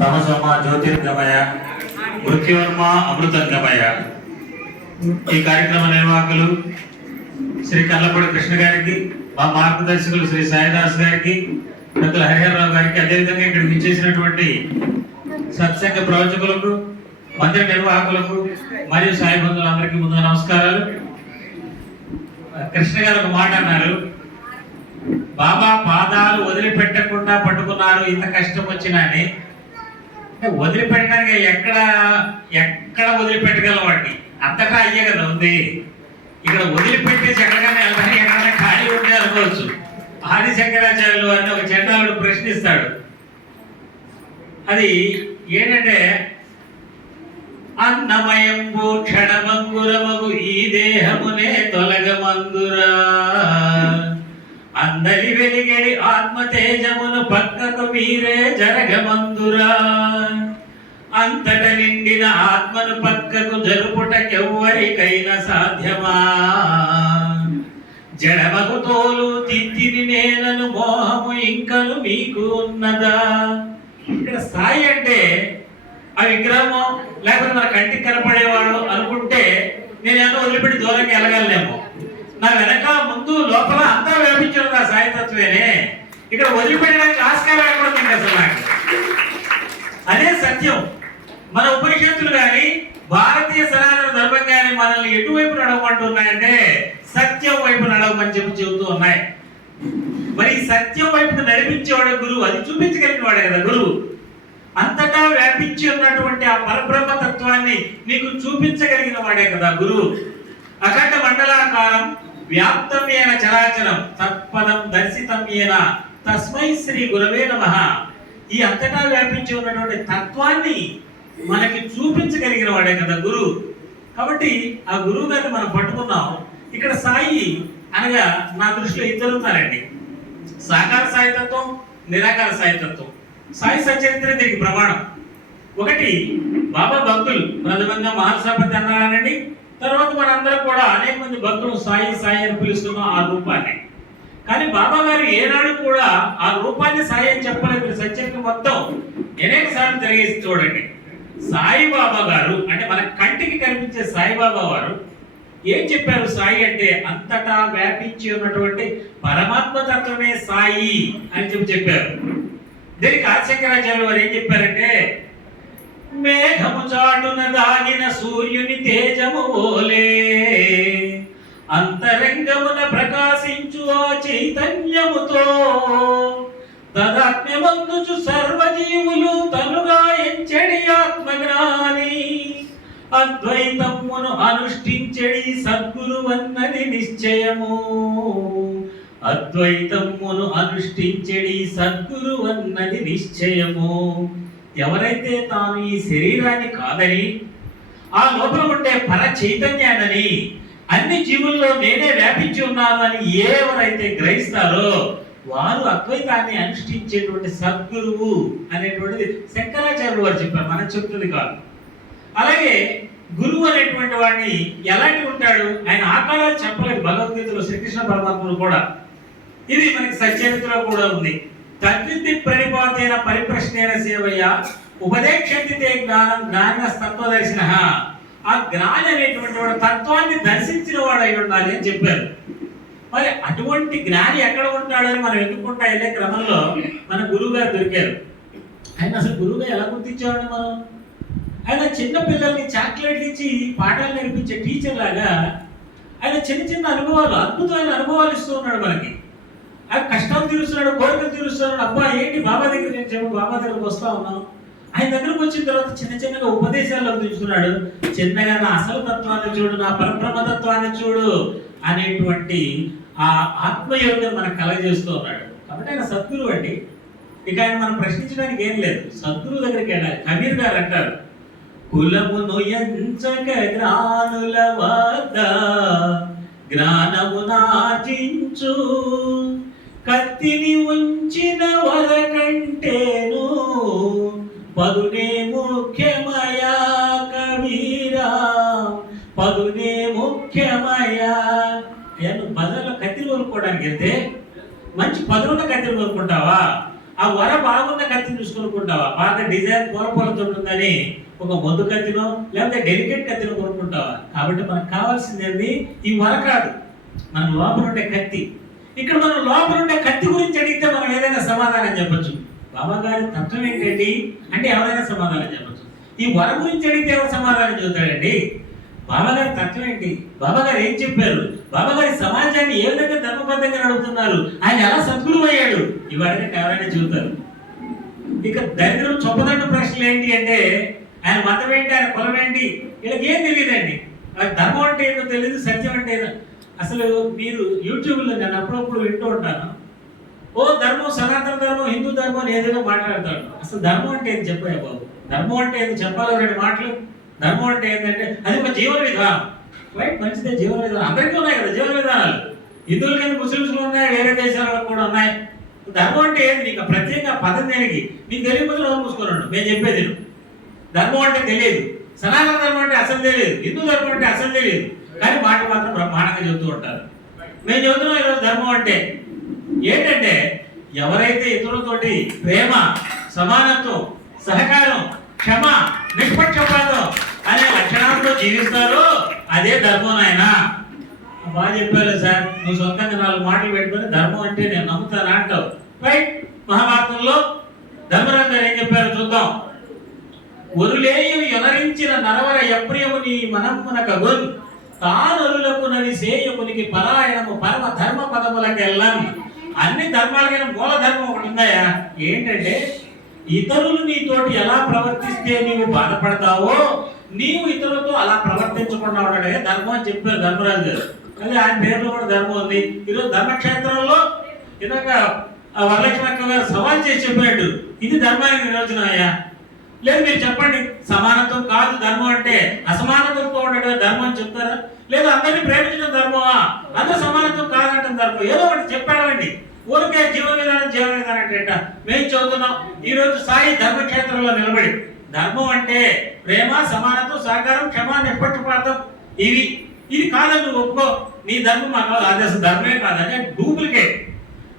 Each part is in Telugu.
తమసోమ జ్యోతిర్గమయ మృత్యోర్మ అమృతంగమయ. ఈ కార్యక్రమ నిర్వాహకులు శ్రీ కల్లపూడి కృష్ణ గారికి మా మార్గదర్శకులు శ్రీ సాయిదాస్ గారికి పెద్దల హరిహరరావు గారికి అదేవిధంగా ఇక్కడ విచ్చేసినటువంటి సత్సంగ ప్రవచకులకు మందిర నిర్వాహకులకు మరియు సాయి బంధువులందరికీ ముందు నమస్కారాలు. కృష్ణ గారు ఒక మాట అన్నారు బాబా పాదాలు వదిలిపెట్టకుండా పట్టుకున్నారు ఇంత కష్టం వచ్చినా అని. అంటే వదిలిపెట్టడానికి ఎక్కడ ఎక్కడ వదిలిపెట్టగలం వాడిని? అంతటా అయ్యే కదా ఉంది. ఇక్కడ వదిలిపెట్టేసి ఎక్కడికైనా వెళ్తానికి ఎక్కడైనా ఖాళీ ఉంటే అనుకోవచ్చు. ఆది శంకరాచార్యులు అని ఒక చండాలుడు ప్రశ్నిస్తాడు. అది ఏంటంటే అన్నమయంబు క్షణమంగురమగు ఈ దేహమునే తొలగమందురా. అందరి వెలిగడి ఆత్మ తేజమును పక్కకు మీరే జరగమందురా. అంతట నిండిన ఆత్మను పక్కకు జరుపుటకెవ్వరికైనా సాధ్యమా? జడమగు తోలు తిత్తిని నేనను మోహము ఇంకను మీకు ఉన్నదా? ఇక్కడ స్థాయి అంటే ఆ విగ్రహము లేకపోతే మన కంటికి కనపడేవాడు అనుకుంటే నేను ఏమో వదిలిపెట్టి దూరంగా వెళ్ళగలనేమో. నా వెనక ముందు లోపల అంతా వ్యాపించడం ఆ సాయితత్వేనే ఇక్కడ వదిలిపెట్టడానికి ఆస్కారం ఎక్కడ అసలు నాకు. అదే సత్యం. మన ఉపనిషత్తులు కానీ భారతీయ సనాతన ధర్మం కానీ మనల్ని ఎటువైపు నడవమంటున్నాయంటే సత్యం వైపు నడవమని చెప్పి చెబుతూ ఉన్నాయి. మరి సత్యం వైపు నడిపించేవాడు గురువు అది చూపించగలిగిన వాడే కదా గురువు. అంతటా వ్యాపించి ఉన్నటువంటి ఆ పరబ్రహ్మ తత్వాన్ని నీకు చూపించగలిగిన వాడే కదా గురువు. అఖండ మండలాకారం వ్యాప్తమేన చరాచరం తత్పదం దర్శితం ఏన తస్మై శ్రీ గురవే నమ. ఈ అంతటా వ్యాపించి ఉన్నటువంటి తత్వాన్ని మనకి చూపించగలిగిన వాడే కదా గురువు. కాబట్టి ఆ గురువు గారిని మనం పట్టుకున్నాం ఇక్కడ సాయి అనగా నా దృష్టిలో ఇద్దరు ఉన్నారండి. సాకార సాయితత్వం నిరాకార సాయితత్వం. సాయి సచరిత్ర దీనికి ప్రమాణం. ఒకటి బాబా భక్తులు ప్రథమంగా మహాసభపతి అన్నారనండి. తర్వాత మనందరం కూడా అనేక మంది భక్తులు సాయి సాయి అని పిలుస్తున్నాం ఆ రూపాన్ని. కానీ బాబా గారు ఏనాడు కూడా ఆ రూపాన్ని సాయి అని చెప్పలేదు మీరు సచరిత్ర మొత్తం అనేక సార్లు తిరిగేసి చూడండి. సాయిబాబా గారు అంటే మన కంటికి కనిపించే సాయిబాబా వారు ఏం చెప్పారు సాయి అంటే అంతటా వ్యాపించి ఉన్నటువంటి పరమాత్మ తత్వమే సాయి అని చెప్పి చెప్పారు. దీనికి ఆశంకరాచార్యులు వారు ఏం చెప్పారంటే మేఘము చాటున దాగిన సూర్యుని తేజము ఓలే అంతరంగమున ప్రకాశించు ఆ చైతన్యముతో తదాత్మ్యమందుచు సర్వజీవులు తనుగా ఎంచడి ఆత్మజ్ఞాని. అద్వైతమును అనుష్ఠించెడి సద్గురువన్నది నిశ్చయము. అద్వైతమును అనుష్ఠించెడి సద్గురువన్నది నిశ్చయము. ఎవరైతే తాను ఈ శరీరాన్ని కాదని ఆ లోపల ఉండే పర చైతన్యాన్ని అన్ని జీవుల్లో నేనే వ్యాపించి ఉన్నాను అని ఎవరైతే గ్రహిస్తారో వారు అద్వైతాన్ని అనుష్ఠించేటువంటి సద్గురువు అనేటువంటిది శంకరాచార్యులు వారు చెప్పారు. మనం చెప్తుంది కాదు. అలాగే గురువు అనేటువంటి వాడిని ఎలాంటి ఉంటాడు? ఆయన ఆకారాలు చెప్పలేదు భగవద్గీతలో శ్రీకృష్ణ పరమాత్ముడు కూడా. ఇది మనకి సచరిత్రలో కూడా ఉంది. తద్విద్ది ప్రణిపాతైన పరిప్రశ్నైన సేవయ్య ఉపదేక్షంతితే జ్ఞానం జ్ఞాన తత్వదర్శిన ఆ జ్ఞాని అనేటువంటి వాడు తత్వాన్ని దర్శించిన వాడు అయి ఉండాలి అని చెప్పారు. మరి అటువంటి జ్ఞాని ఎక్కడ ఉంటాడని మనం ఎన్నుకుంటా వెళ్ళే క్రమంలో మన గురువు గారు దొరికారు. ఆయన అసలు గురువుగా ఎలా గుర్తించేవాడు మనం? ఆయన చిన్న పిల్లల్ని చాక్లెట్లు ఇచ్చి పాఠాలు నేర్పించే టీచర్ లాగా ఆయన చిన్న చిన్న అనుభవాలు అద్భుతమైన అనుభవాలు ఇస్తూ ఉన్నాడు మనకి. ఆ కష్టాలు తీరుస్తున్నాడు కోరికలు తీరుస్తున్నాడు. అబ్బా ఏంటి బాబా దగ్గర నేను చెప్పు బాబా దగ్గరకు వస్తా ఉన్నాం ఆయన దగ్గరకు వచ్చిన తర్వాత చిన్న చిన్నగా ఉపదేశాలు అందిస్తున్నాడు చిన్నగా నా అసలు తత్వాన్ని చూడు నా పరబ్రహ్మ తత్వాన్ని చూడు అనేటువంటి ఆ ఆత్మయోగం మనకు కలగజేస్తూ ఉన్నాడు. కాబట్టి ఆయన సద్గురు అండి. ఇక ఆయన మనం ప్రశ్నించడానికి ఏం లేదు. సద్గురు దగ్గరికి వెళ్ళాలి. కబీర్ గారు అంటారు కులమును ఎంచక గ్రానుల వద్ద జ్ఞానమునార్జించు పదునున్న కత్తిని కొనుక్కుంటావా? ఆ వర బాగున్న కత్తిని చూసుకొనుకుంటావా కొనుక్కుంటావా? బాగా డిజైన్ పూలపూలతో ఉంటుందని ఒక మొద్దు కత్తినో లేకపోతే డెలికేట్ కత్తినో కొనుక్కుంటావా? కాబట్టి మనకు కావాల్సింది ఏంది? ఈ వర కాదు. మన లోపల ఉండే కత్తి. ఇక్కడ మనం లోపల ఉండే కత్తి గురించి అడిగితే మనం ఏదైనా సమాధానం చెప్పచ్చు. బాబా గారి తత్వం ఏంటండి? అంటే ఎవరైనా సమాధానం చెప్పచ్చు. ఈ వర గురించి అడిగితే ఎవరు సమాధానం చెబుతాడండి? బాబాగారి తత్వం ఏంటి? బాబాగారు ఏం చెప్పారు? బాబాగారి సమాజాన్ని ఏ విధంగా ధర్మబద్ధంగా నడుపుతున్నారు? ఆయన ఎలా సద్గురు అయ్యాడు ఇవాళ ఎవరైనా చెబుతారు. ఇక దరిద్రం చొప్పదండ ప్రశ్నలు ఏంటి అంటే ఆయన మతం ఏంటి? ఆయన కులం ఏంటి? వీళ్ళకి ఏం తెలియదండి. ధర్మం అంటే ఏంటో తెలియదు సత్యం అంటే అసలు మీరు యూట్యూబ్లో నేను అప్పుడప్పుడు వింటూ ఉంటాను. ఓ ధర్మం సనాతన ధర్మం హిందూ ధర్మం అని ఏదైనా మాట్లాడతాడు. అసలు ధర్మం అంటే ఏం చెప్పాయా బాబు? ధర్మం అంటే ఏదో చెప్పాలో రెండు మాటలు ధర్మం అంటే ఏంటంటే అది ఒక జీవన విధానం. రైట్ మంచిదే జీవన విధానం. అందరికీ ఉన్నాయి కదా జీవన విధానాలు. హిందువులకి ఎందుకు ముస్లింస్లు ఉన్నాయి వేరే దేశాలలో కూడా ఉన్నాయి. ధర్మం అంటే ఏంది? నీకు ప్రత్యేక పదం దేనికి నీకు తెలియకపోతే నోరు మూసుకున్నాడు మేము చెప్పేది ధర్మం అంటే తెలియదు. సనాతన ధర్మం అంటే అసలు తెలియదు. హిందూ ధర్మం అంటే అసలు తెలియదు. కానీ మాట మాత్రం బ్రహ్మాండంగా చెబుతూ ఉంటారు. మేము చెబుతున్నాం ఈరోజు ధర్మం అంటే ఏంటంటే ఎవరైతే ఇతరులతోటి ప్రేమ సమానత్వం సహకారం క్షమ నిష్పక్షపాతం అనే లక్షణాలతో జీవిస్తారు అదే ధర్మం నాయన. బాగా చెప్పారు సార్ నువ్వు సొంతంగా నాలుగు మాటలు పెట్టుకొని ధర్మం అంటే నేను నమ్ముతాను అంటావు. రైట్ మహాభారతంలో ధర్మరాజు గారు ఏం చెప్పారు చూద్దాం. ఒరులేయు ఎనరించిన నరవర ఎప్రియము నీ మనమ్మున కగున్ తానొరులకునవి సేయమునికి పరాయణము పరమ ధర్మ పదములకెళ్ళం అన్ని ధర్మాలకైన మూల ధర్మం ఒకటి ఉందాయా ఏంటంటే ఇతరులు నీతోటి ఎలా ప్రవర్తిస్తే నీవు బాధపడతావో నీవు ఇతరులతో అలా ప్రవర్తించకుండా ఉండడమే ధర్మం అని చెప్పారు ధర్మరాజు గారు. కానీ ఆయన పేరులో కూడా ధర్మం ఉంది. ఈరోజు ధర్మక్షేత్రంలో ఇందాక వరలక్ష్మి అక్క గారు సవాల్ చేసి చెప్పినట్టు ఇది ధర్మానికి నిర్వచనం అయ్యా? లేదు మీరు చెప్పండి. సమానత్వం కాదు ధర్మం అంటే అసమానత్వంతో ఉండటమే ధర్మం అని చెప్తారా? లేదు అందరినీ ప్రేమించడం ధర్మమా? అందరూ సమానత్వం కాదంటే ధర్మం. ఏదో ఒకటి చెప్పాడండి. ఊరికే జీవన విధానం జీవన విధానం అంటే మేము చదువుతున్నాం. ఈరోజు సాయి ధర్మక్షేత్రంలో నిలబడి ధర్మం అంటే ప్రేమ సమానత్వం సహకారం క్షమ నిష్పక్షపాతం ఇవి. ఇది కాదని నువ్వు ఒప్పుకో. నీ ధర్మం మాకు కాదు. ధర్మమే కాదు. అంటే డూప్లికేట్.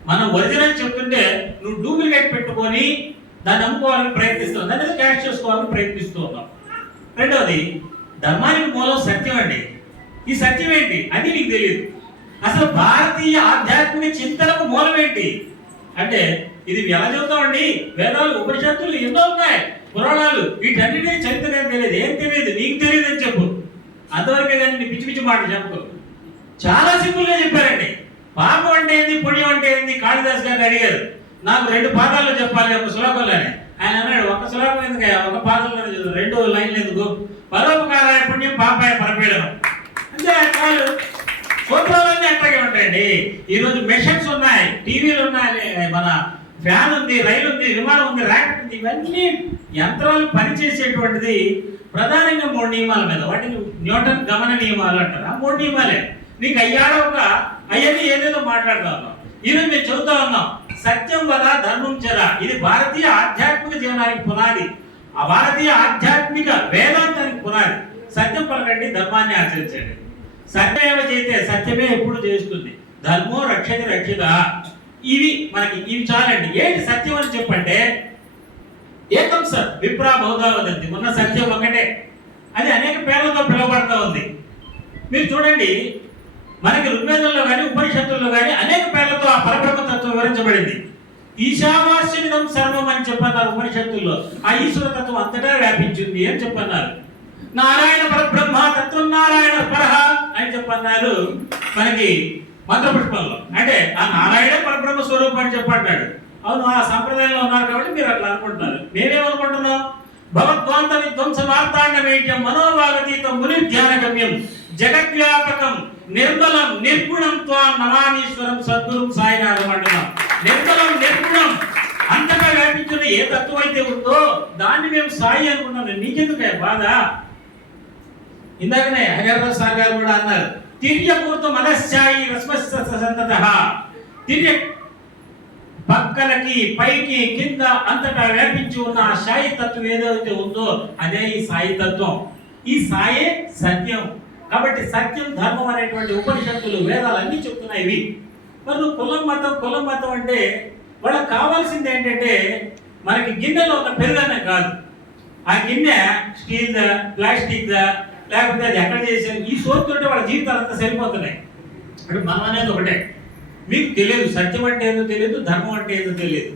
మనం ఒరిజినల్ చెప్తుంటే నువ్వు డూప్లికేట్ పెట్టుకొని దాన్ని అమ్ముకోవాలని ప్రయత్నిస్తావు దాన్ని క్యాష్ చేసుకోవాలని ప్రయత్నిస్తూ ఉన్నాం రెండవది ధర్మానికి మూలం సత్యం అండి. ఈ సత్యం ఏంటి? అది నీకు తెలియదు అసలు భారతీయ ఆధ్యాత్మిక చింతనకు మూలం ఏంటి? అంటే ఇది ఎలా చెబుతామండి వేదాలు ఉపనిషత్తులు ఎన్నో ఉన్నాయి. పురాణాలు వీటన్నిటినీ చరిత్ర తెలియదు. ఏం తెలియదు? నీకు తెలియదు అని చెప్పు. అంతవరకే కానీ పిచ్చి పిచ్చి మాట చెప్పు చాలా సింపుల్గా చెప్పారండి. పాపం అంటే ఏంది? పుణ్యం అంటే ఏంది? కాళిదాస్ గారిని అడిగారు. నాకు రెండు పాదాలు చెప్పాలి ఒక శ్లోకంలోనే. ఆయన అన్నాడు ఒక శ్లోకం ఎందుకు ఒక పాదంలో చదువు. రెండు లైన్లు ఎందుకు? పరోపకారాయ పుణ్యం పాపాయ పరపీడనం. అంటే చాలు. సూత్రాలన్నీ అట్లాగే ఉంటాయండి. ఈరోజు మెషిన్స్ ఉన్నాయి టీవీలు ఉన్నాయి మన ఫ్యాన్ ఉంది రైలు ఉంది విమానం ఉంది ర్యాకెట్ ఉంది ఇవన్నీ యంత్రాలు పనిచేసేటువంటిది ప్రధానంగా మూడు నియమాల మీద. వాటిని న్యూటన్ గమన నియమాలు అంటారు. ఆ మూడు నియమాలే. నీకు అయ్యాడ ఒక అయ్యని ఏదేదో మాట్లాడుతా ఉన్నాం ఈరోజు మేము చెబుతా ఉన్నాం సత్యం వద ధర్మం చర. ఇది భారతీయ ఆధ్యాత్మిక జీవనానికి పునాది. ఆ భారతీయ ఆధ్యాత్మిక వేదాంతానికి పునాది. సత్యం పలకండి ధర్మాన్ని ఆచరించండి. సత్యమేవ చేస్తే సత్యమే ఎప్పుడు చేస్తుంది. ధర్మో రక్షతి రక్షిత. ఇవి మనకి ఇవి చాలండి. ఏంటి సత్యం అని చెప్పంటే ఏకం సత్ విప్రా బహుదా ఉన్న సత్యం ఒకటే అది అనేక పేర్లతో పిలువబడతా ఉంది. మీరు చూడండి మనకి ఋగ్వేదంలో కానీ ఉపనిషత్తుల్లో కానీ అనేక పేర్లతో ఆ పరబ్రహ్మ తత్వం వివరించబడింది. ఈశావాస్యమిదం సర్వం అని చెప్పన్నారు ఉపనిషత్తుల్లో. ఆ ఈశ్వర తత్వం అంతటా వ్యాపించింది అని చెప్పన్నారు. నారాయణ పరబ్రహ్మ తత్వం నారాయణ పరహ అని చెప్పన్నారు. మనకి మంత్రపుష్పంలో. అంటే ఆ నారాయణ పరబ్రహ్మ స్వరూపం అని చెప్పంటాడు అవును ఆ సంప్రదాయంలో ఉన్నారు కాబట్టి మీరు అట్లా అనుకుంటున్నారు. మేమేమనుకుంటున్నాం భగవద్వాంత విధ్వంసమార్తాండమేట్యం మనోభాగతీతం ముని ధ్యాన గమ్యం జగద్వ్యాపకం నిర్మలం నిర్గుణం త్వా నమానీశ్వరం సద్గురు సాయినాథం అంటున్నాం. నిర్మలం నిర్గుణం అంతగా వ్యాపించిన ఏ తత్వం అయితే ఉందో దాన్ని మేము సాయి అనుకున్నాం నీకెందుకే బాధ? ఇందాకనే హరిహర సార్ గారు కూడా అన్నారు. తిర్యకూర్త మనశ్చాయి రస్మస్త సంతత తిర్య పక్కలకి పైకి కింద అంతటా వ్యాపించి ఉన్న ఆ సాయి తత్వం ఏదైతే ఉందో అదే ఈ సాయి తత్వం ఈ సాయే సత్యం. కాబట్టి సత్యం ధర్మం అనేటువంటి ఉపనిషత్తులు వేదాలు అన్నీ చెప్తున్నాయి ఇవి. మరి కులం మతం కులం మతం అంటే వాళ్ళకి కావాల్సింది ఏంటంటే మనకి గిన్నెలో ఉన్న పెరుగన్నం కాదు. ఆ గిన్నె స్టీల్ ప్లాస్టిక్ లేకపోతే అది ఎక్కడ చేశారు? ఈ సోర్తోటి వాళ్ళ జీవితాలు అంతా సరిపోతున్నాయి. అంటే మనం అనేది ఒకటే. మీకు తెలియదు సత్యం అంటే ఏదో తెలియదు ధర్మం అంటే ఏదో తెలియదు.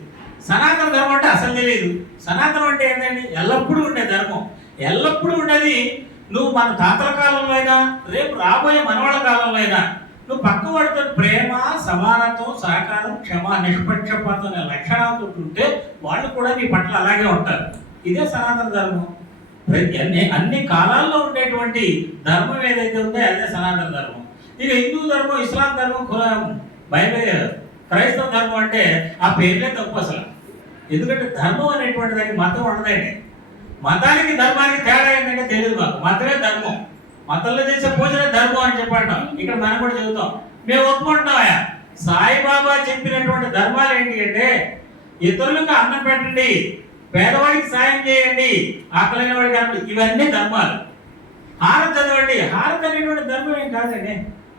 సనాతన ధర్మం అంటే అసలు తెలియదు. సనాతనం అంటే ఏంటండి ఎల్లప్పుడూ ఉండే ధర్మం. ఎల్లప్పుడూ ఉండేది నువ్వు మన తాతల కాలంలో అయినా రేపు రాబోయే మనవాళ్ళ కాలంలో అయినా నువ్వు పక్కవాడితో ప్రేమ సమానత్వం సహకారం క్షమ నిష్పక్షపాతం అనే లక్షణాలతో ఉంటే వాళ్ళు కూడా నీ పట్ల అలాగే ఉంటారు. ఇదే సనాతన ధర్మం. అన్ని అన్ని కాలాల్లో ఉండేటువంటి ధర్మం ఏదైతే ఉందో అదే సనాతన ధర్మం. ఇక హిందూ ధర్మం ఇస్లాం ధర్మం ఖురాన్, బైబిల్ క్రైస్తవ ధర్మం అంటే ఆ పేర్లే తప్పు అసలు. ఎందుకంటే ధర్మం అనేటువంటి దానికి మతం ఉండదండి. మతానికి ధర్మానికి తేడా ఏంటంటే తెలియదు మాకు. మతమే ధర్మం. మతంలో చేసే పూజలే ధర్మం అని చెప్పడం ఇక్కడ మనం కూడా చెబుతాం. మేము ఒప్పుకుంటున్నామా సాయిబాబా చెప్పినటువంటి ధర్మాలు ఏంటి అంటే ఇతరులకు అన్నం పెట్టండి. పేదవాడికి సాయం చేయండి ఆకలైన వాడికి అన్నం ఇవన్నీ ధర్మాలు. హారతి చదవండి హారతి అనేటువంటి ధర్మం ఏం కాదండి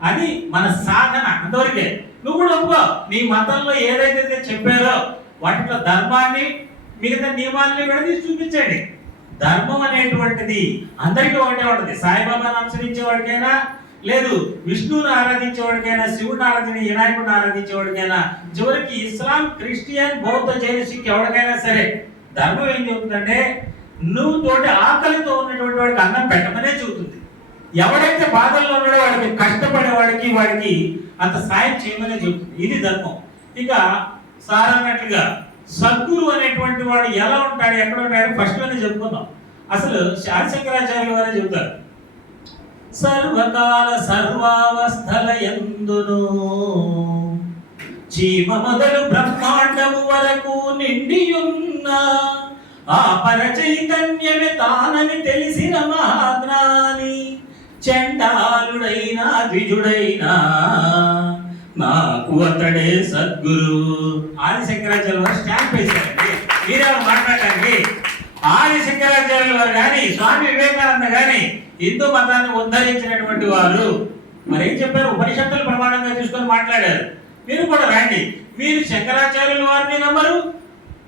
అది మన సాధన అంతవరకే. నువ్వు కూడా ఒప్పుకో నీ మతంలో ఏదైతే చెప్పారో వాటిలో ధర్మాన్ని మిగతా నియమాలని విడదీసి చూపించండి. ధర్మం అనేటువంటిది అందరికీ ఒకటే ఉంటుంది. సాయిబాబాను అనుసరించేవాడికైనా లేదు విష్ణువుని ఆరాధించేవాడికైనా శివుని ఆరాధన వినాయకుడిని ఆరాధించేవాడికైనా చివరికి ఇస్లాం క్రిస్టియన్ బౌద్ధ జైన సిక్ ఎవరికైనా సరే ధర్మం ఏం చెబుతుందంటే నువ్వు తోటి ఆకలితో ఉన్నటువంటి వాడికి అన్నం పెట్టమనే చెబుతుంది. ఎవడైతే బాధల్లో ఉన్నాడో వాడికి కష్టపడే వాడికి వాడికి అంత సాయం చేయమనే చెబుతుంది. ఇది ధర్మం. ఇక సార్ అన్నట్లుగా సద్గురు అనేటువంటి వాడు ఎలా ఉంటాడు ఎక్కడ ఉంటాడు? ఫస్ట్లోనే చెప్పుకుందాం. అసలు శాసకరాచార్యుల వారే చెబుతారు. సర్వకాల సర్వావస్థల ఎందును? జీవ మొదలు బ్రహ్మాండము వరకు నిండియున్న ఆ పర చైతన్యమే తానని తెలిసిన మహాజ్ఞాని చండాలుడైనా ద్విజుడైనా నాకు అతడే సద్గురు. ఆది శంకరాచార్య స్టాంప్ వేశారండి. మీరేమో మాట్లాడండి ఆది శంకరాచార్యుల వారు కానీ స్వామి వివేకానంద కానీ హిందూ మతాన్ని ఉద్ధరించినటువంటి వారు. మరి ఏం చెప్పారు? ఉపనిషత్తులు ప్రమాణంగా తీసుకొని మాట్లాడారు. మీరు కూడా రండి. మీరు శంకరాచార్యుల వారిని నమ్మరు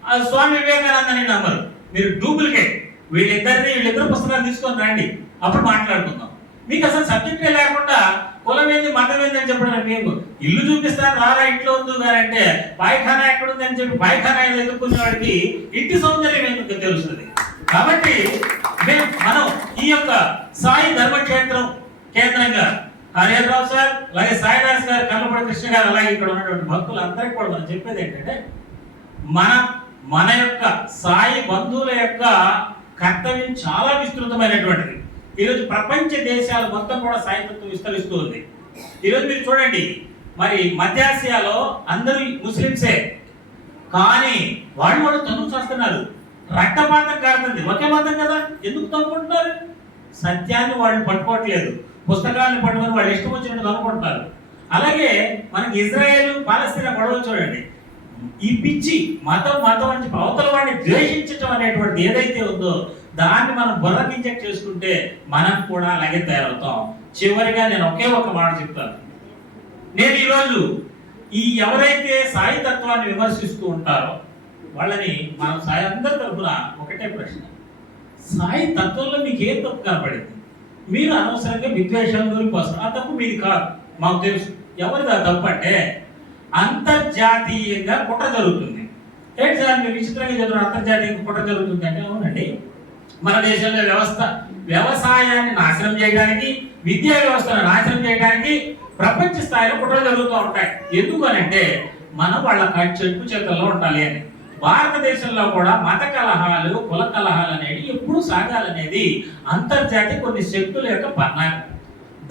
ఆ స్వామి వివేకానందని నమ్మరు. మీరు డూప్లికేట్. వీళ్ళిద్దరిని వీళ్ళిద్దరు పుస్తకాలు తీసుకొని రండి. అప్పుడు మాట్లాడుకుందాం. మీకు అసలు సబ్జెక్టే లేకుండా కులం ఏంది మతం ఏంది అని చెప్పడం మీకు ఇల్లు చూపిస్తాను రారా ఇంట్లో ఉంది కానీ అంటే పాయఖానా ఎక్కడ ఉంది అని చెప్పి పాయఖానా ఎదుర్కొనే వాడికి ఇంటి సౌందర్యం ఎందుకు తెలుస్తుంది? కాబట్టి మేము మనం ఈ యొక్క సాయి ధర్మక్షేత్రం కేంద్రంగా హరిహరరావు సార్ అలాగే సాయిదాస్ గారు కల్లపడి కృష్ణ గారు అలాగే ఇక్కడ ఉన్నటువంటి భక్తులు అందరికీ కూడా మనం చెప్పేది ఏంటంటే మన మన యొక్క సాయి బంధువుల యొక్క కర్తవ్యం చాలా విస్తృతమైనటువంటిది. ఈరోజు ప్రపంచ దేశాలు మొత్తం కూడా సాయితత్వం విస్తరిస్తూ ఉంది. ఈరోజు మీరు చూడండి మరి మధ్యాసియాలో అందరూ ముస్లింసే కానీ వాళ్ళు వాళ్ళు తను చేస్తున్నారు. రక్తపాతం కారుతుంది. ఒకే మతం కదా? ఎందుకు తనుకుంటున్నారు? సత్యాన్ని వాళ్ళు పట్టుకోవట్లేదు. పుస్తకాలను పట్టుకొని వాళ్ళు ఇష్టం వచ్చినట్టు అనుకుంటున్నారు అలాగే మనకి ఇజ్రాయెల్ పాలస్తీనా గొడవలు చూడండి. ఈ పిచ్చి మతం మతం అని చెప్పి అవతల వాడిని ద్వేషించటం అనేటువంటిది ఏదైతే ఉందో దాన్ని మనం బుర్రకు ఇంజెక్ట్ చేసుకుంటే మనం కూడా అలాగే తయారవుతాం. చివరిగా నేను ఒకే ఒక మాట చెప్తాను. నేను ఈరోజు ఈ ఎవరైతే సాయి తత్వాన్ని విమర్శిస్తూ ఉంటారో వాళ్ళని మనం సాయి అందరి తరఫున ఒకటే ప్రశ్న. సాయి తత్వంలో మీకు ఏం తప్పు కనపడింది? మీరు అనవసరంగా విద్వేషాలు దూరిపోస్తారు ఆ తప్పు మీది కాదు. మాకు తెలుసు. ఎవరిది ఆ తప్పు అంటే అంతర్జాతీయంగా కుట్ర జరుగుతుంది. ఏంటి సార్ మీరు విచిత్రంగా చదువు అంతర్జాతీయంగా కుట్ర జరుగుతుంది అంటే అవునండి. మన దేశంలో వ్యవస్థ వ్యవసాయాన్ని నాశనం చేయడానికి విద్యా వ్యవస్థను నాశనం చేయడానికి ప్రపంచ స్థాయిలో కుట్రలు జరుగుతూ ఉంటాయి. ఎందుకు అని అంటే మనం వాళ్ళ చెట్టు చేతుల్లో ఉండాలి అని. భారతదేశంలో కూడా మత కలహాలు కుల కలహాలు అనేవి ఎప్పుడు సాగాలనేది అంతర్జాతీయ కొన్ని శక్తుల యొక్క పన్నాగం.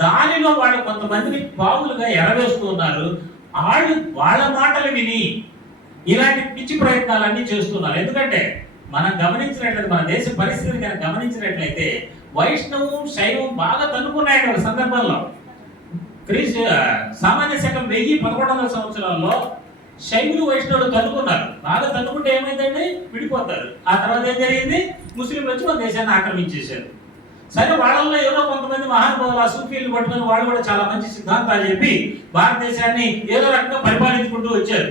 దానిలో వాళ్ళు కొంతమందిని పావులుగా ఎరవేస్తూ ఉన్నారు. వాళ్ళు వాళ్ళ మాటలు విని ఇలాంటి పిచ్చి ప్రయత్నాలన్నీ చేస్తున్నారు. ఎందుకంటే మనం గమనించినట్లయితే మన దేశ పరిస్థితిని కనుక గమనించినట్లయితే వైష్ణవం శైవం బాగా తనుకున్నాయి ఒక సందర్భంలో. క్రీస్తు సామాన్య శకం వెయ్యి పదకొండు వందల సంవత్సరాల్లో శైవులు వైష్ణవులు తన్నుకున్నారు. బాగా తన్నుకుంటే ఏమైందండి? విడిపోతారు. ఆ తర్వాత ఏం జరిగింది? ముస్లింలు వచ్చి మన దేశాన్ని ఆక్రమించేశారు. సరే వాళ్ళల్లో ఎవరో కొంతమంది మహానుభావులు ఆ సూఫీలు పట్టుకొని వాళ్ళు కూడా చాలా మంచి సిద్ధాంతాలు చెప్పి భారతదేశాన్ని ఏదో రకంగా పరిపాలించుకుంటూ వచ్చారు.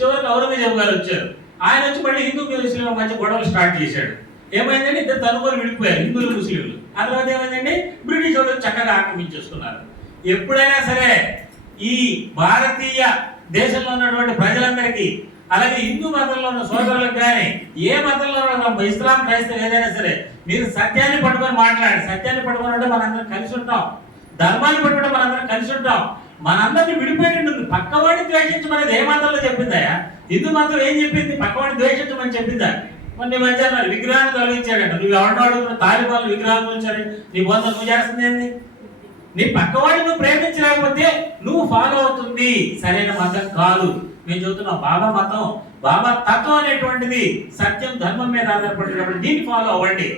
చివరికి ఔరంగజేబు గారు వచ్చారు. ఆయన వచ్చి మళ్ళీ హిందూ ముస్లింల మధ్య గొడవలు స్టార్ట్ చేశాడు. ఏమైందంటే ఇద్దరు తనుకొని విడిపోయారు హిందువులు ముస్లింలు. ఆ తర్వాత ఏమైందండి? బ్రిటిష్ వాళ్ళు చక్కగా ఆక్రమించేసుకున్నారు. ఎప్పుడైనా సరే ఈ భారతీయ దేశంలో ఉన్నటువంటి ప్రజలందరికీ అలాగే హిందూ మతంలో ఉన్న సోదరులకు కానీ ఏ మతంలో ఉన్న ఇస్లాం క్రైస్తవం ఏదైనా సరే మీరు సత్యాన్ని పట్టుకొని మాట్లాడి సత్యాన్ని పట్టుకొని అంటే మనందరం కలిసి ఉంటాం. ధర్మాన్ని పట్టుకుంటే మనందరం కలిసి ఉంటాం. మనందరినీ విడిపోయేటట్టు పక్కవాడిని ద్వేషించమనేది ఏ మతంలో చెప్పిందయా హిందూ మతం ఏం చెప్పింది? పక్కవాడిని ద్వేషించమని చెప్పిందా? కొన్ని మధ్య విగ్రహాన్ని తొలగించాడంట. నువ్వు ఎవరినో అడుగుతున్న తాలిబాన్లు విగ్రహాలు ఉంచారు నీ బొంద నువ్వు చేస్తుంది ఏంది? నీ పక్కవాడిని నువ్వు ప్రేమించలేకపోతే నువ్వు ఫాలో అవుతుంది. సరైన మతం కాదు. మేము చెబుతున్నాం బాబా మతం బాబా తత్వం అనేటువంటిది సత్యం ధర్మం మీద ఆధారపడింది దీన్ని ఫాలో అవ్వండి.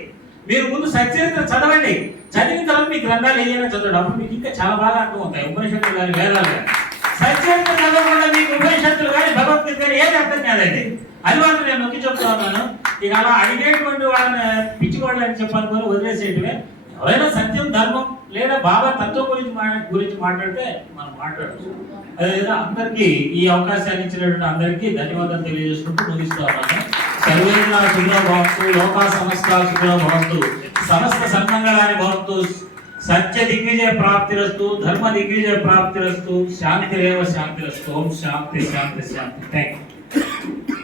మీరు ముందు సచరిత్ర చదవండి. చదివిన తర్వాత మీ గ్రంథాలు ఏమైనా చదవండి. అప్పుడు మీకు ఇంకా చాలా బాగా అర్థం అవుతాయి ఉపనిషత్తులు కానీ వేదాలు కానీ. సచరిత్ర చదవకుండా మీకు ఉపనిషత్తులు కానీ భగవద్గీత కానీ ఏది అర్థం కాదండి. అది మాత్రం నేను నొక్కి చెప్తా ఉన్నాను. ఇక అలా అడిగేటువంటి వాళ్ళని పిచ్చి చెప్పాలి చెప్పాలని వదిలేసేటివే ఎవరైనా సత్యం ధర్మం లేదా బాబా తత్వం గురించి గురించి మాట్లాడితే మనం మాట్లాడచ్చు అదేవిధంగా అందరికీ ఈ అవకాశాన్ని ఇచ్చినటువంటి అందరికీ ధన్యవాదాలు తెలియజేసుకుంటూ ముగిస్తున్నాను సర్వేంద్ర సర్వేణ భవంతు లోకా సమస్త సుఖలో భవంతు సమస్త సన్మంగళాన్ని భవంతు సత్య దిగ్విజయ ప్రాప్తిరస్తు ధర్మ దిగ్విజయ ప్రాప్తిరస్తు శాంతిరేవ శాంతిరస్తు. ఓం శాంతి శాంతి శాంతి. Thank you